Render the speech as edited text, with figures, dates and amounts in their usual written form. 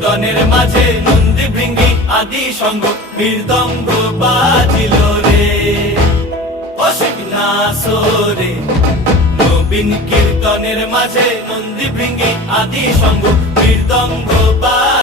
কীর্তনের মাঝে নন্দী ভৃঙ্গি আদি সঙ্গ মৃদঙ্গ বাজিল রে, অসীম নাসরে নবীন কীর্তনের মাঝে নন্দী ভৃঙ্গি আদি সঙ্গ মৃদঙ্গ